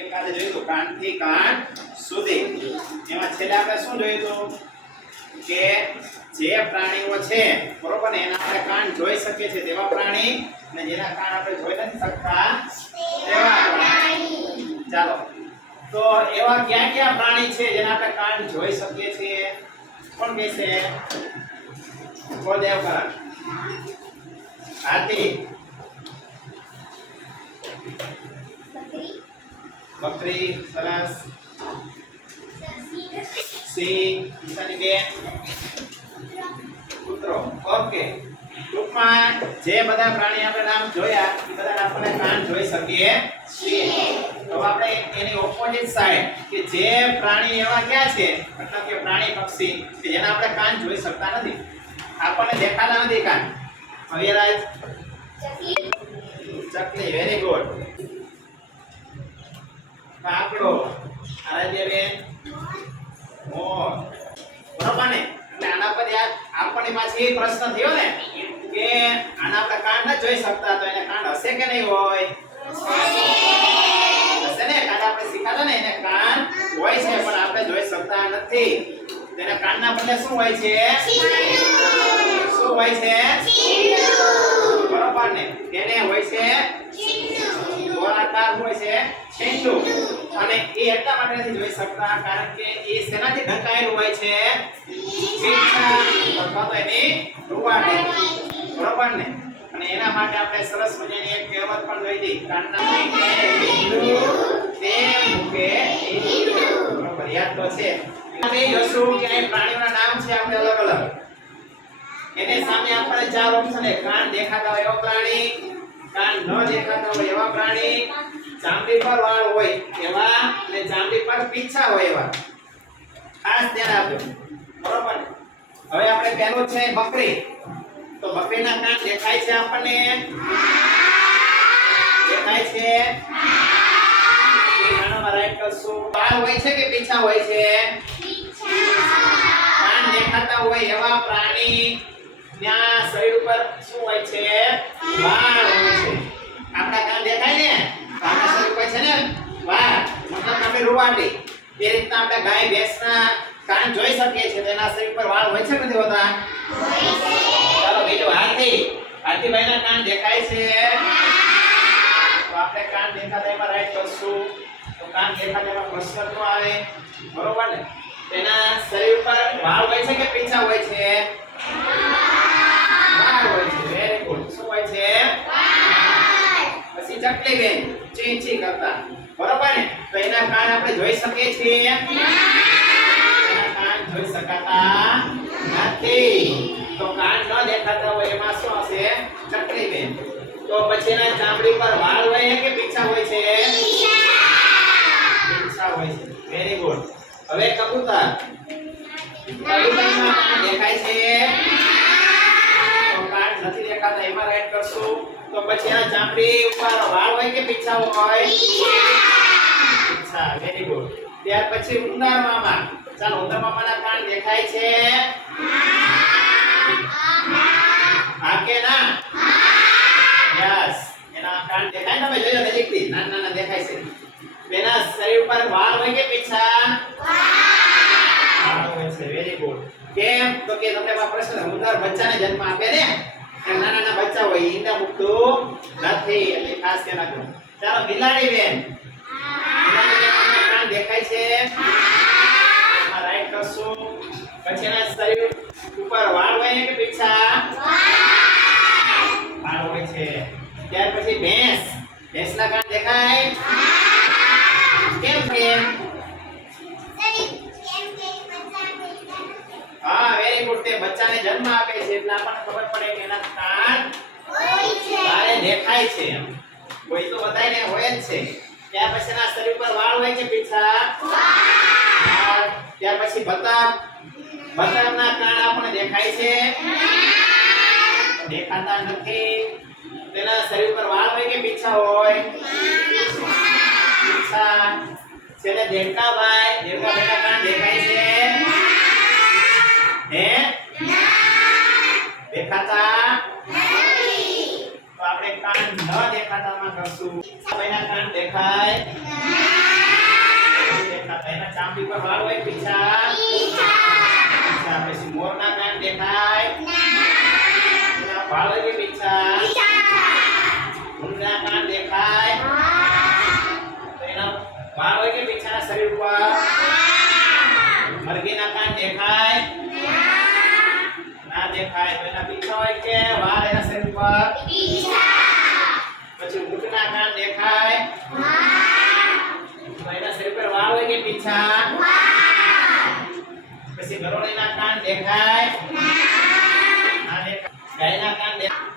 એકાદે જોયું હતું કાનથી કાન સુધી. એમાં છેલ્લે આપણે શું જોયું હતું કે જે પ્રાણીઓ છે, બરોબર ને, એના આપણે કાન જોઈ શકીએ છીએ તેવા પ્રાણી, અને જેના કાન આપણે જોઈ નથી શકતા તેવા પ્રાણી. ચાલો. તો એવા ક્યાં ક્યાં પ્રાણી છે જેના આપણે કાન જોઈ શકીએ છીએ? કોણ કહેશે બોલ દેવકરણ હાથી. બકરી સરસ સિંહ ઈશાની બેન કૂતરો ઓકે ટૂંકમાં જે બધા પ્રાણી આપણે નામ જોયા. એ બધા આપણે કાન જોઈ શકીએ છીએ. તો આપણે એની ઓપોઝિટ સાઈડ કે જે પ્રાણી એવા ક્યાં છે? મતલબ કે પ્રાણી પક્ષી, કે જેના આપણે કાન જોઈ શકતા નથી. આપણને દેખાતા નથી કાન. અવિરાજ. ચકલી. વેરી ગુડ કાકડો. આરાધ્યબેન મોર. બરોબર ને? આના પર યાર આપણને પાછી પ્રશ્ન થયો ને, કે આના આપણે કાન ન જોઈ શકતા, તો એને કાન હશે કે નહીં હોય? હશે ને? કાન આપણે શીખાતા ને, એને કાન હોય છે, પણ આપણે જોઈ શકતા નથી. તેના કાંડના બદલે શું હોય છે? શું હોય છે? બરોબર ને? તેને હોય છે? ગોળાકાર હોય છે? છેંડુ અને એ એટલા માટે નથી જોઈ શકતા કારણ કે એ શેનાથી ઢંકાયેલું હોય છે? પીંછા અથવા તો એની રૂવાટી બરોબર ને અને એના માટે આપણે સરસ મજાની એક કહેવત પણ જોઈ દી કાનના તે મૂકે. બરોબર યાદ તો છે. અને યશુ કે અહીં પ્રાણીઓના નામ છે આપણે અલગ અલગ. એને સામે આપણે ચાર ઓપ્શન છે. કાન દેખાતા હોય એવા પ્રાણી કાન ન દેખાતા હોય એવા પ્રાણી ચામડી પર વાળ હોય એવા અને ચામડી પર પીછા હોય એવા. ખાસ ધ્યાન આપજો. બરોબર? હવે આપણે પહેલું છે બકરી. તો બકરીના કાન દેખાય છે આપણને? દેખાય છે? વાળ હોય છે કે પીછા હોય છે? કાન દેખાતા હોય એવા પ્રાણી ત્યાં શરીર ઉપર શું હોય છે? વાળ હોય છે. આપણા કાન દેખાય ને? તો છે ને? વાળ મતલબ આપણે રૂવાટી તે રીતના આપણે ગાય ભેંસના કાન જોઈ શકીએ છીએ. તેના શરીર પર વાળ હોય છે કે નથી હોતા ચાલો બીજું હાથી. હાથીભાઈના કાન દેખાય છે. તો આપણે કાન દેખાતા એમાં રાઈટ કરશું. તો કાન દેખાતા એમાં પ્રશ્ન ન આવે. બરોબર ને? તેના શરીર પર વાળ હોય છે કે પીછા હોય છે? વાળ હોય છે. વેરી ગુડ શું હોય છે? પછી ચકલી બેન. ચી કરતા બરોબર ને? તો એના કાન આપણે જોઈ શકીએ છીએ. એના કાન જોઈ શકાતા નથી. તો કાન ન દેખાતા હોય એમાં શું હશે? ચકરી બેન તો પછી એના ચામડી પર વાળ હોય કે પીછા હોય છે? પીછા હોય છે. વેરી ગુડ હવે કબૂતર. કબૂતરના કાન દેખાય છે. નથી દેખાતા, એમાં રાઈટ કરશું. તો પછી એના ચામડી ઉપર વાળ હોય કે પીછા હોય? પીછા વેરી ગુડ ત્યાર પછી ઉંદર મામા. ચાલો, ઉંદર મામાના કાન દેખાય છે. હા કે ના? યસ એના કાન દેખાય તમે? જોજો નજીકથી. નાના નાના દેખાય છે. એના શરીર પર વાળ હોય કે પીછા? વાળ હોય છે. વેરી ગુડ કેમ? તો કે તમને આ પ્રશ્ન ઉંદર બચ્ચાને જન્મ આપે ને એમ નાના નાના બચ્ચા હોય ઈ ઈંડા મૂકતું નથી એટલે ખાસ ધ્યાન રાખજો. ચાલો બિલાડી બેન. કાન દેખાય છે? રાઈટ કરશું. પછી એના શરીર ઉપર વાળ હોય કે પીછા? વાળ હોય છે. ત્યાર પછી ભેંસ. ભેંસના કાન દેખાય? કેમ કેમ હા વેરી ગુડ તે બચ્ચાને જન્મ આપે છે એટલે આપણને ખબર પડે કે એના કાન બારે દેખાય છે. એમ કોઈ તો બધાયને હોય જ છે. ત્યાર પછી એના શરીર પર વાળ હોય છે પીછા. ત્યાર પછી બતક બતકના કાન આપણને દેખાય છે. દેખાતા નથી. તેના શરીર પર વાળ હોય કે પીછા હોય? પીછા. છેલ્લે દેડકાભાઈ. દેડકાભાઈના કાન દેખાય છે હે દેખાતા તો આપણે કાન ન દેખાતામાં કરશું ભાઈના કાન દેખાય પાંખડી પર વાળ હોય પીછા પીછા પછી મોરના કાન દેખાય એના વાળ હોય કે પીછા ઊંટના કાન દેખાય તો એના વાળ હોય કે પીછા શરીર ઉપર મરઘીના કાન દેખાય ના દેખાય તો એના પીછા હોય કે વાળ એના શરીર ઉપર પછી ઊંટના કાન દેખાય તો એના પીછા પછી ગરોળીના કાન દેખાય. ના. ગાયના કાન દેખાય.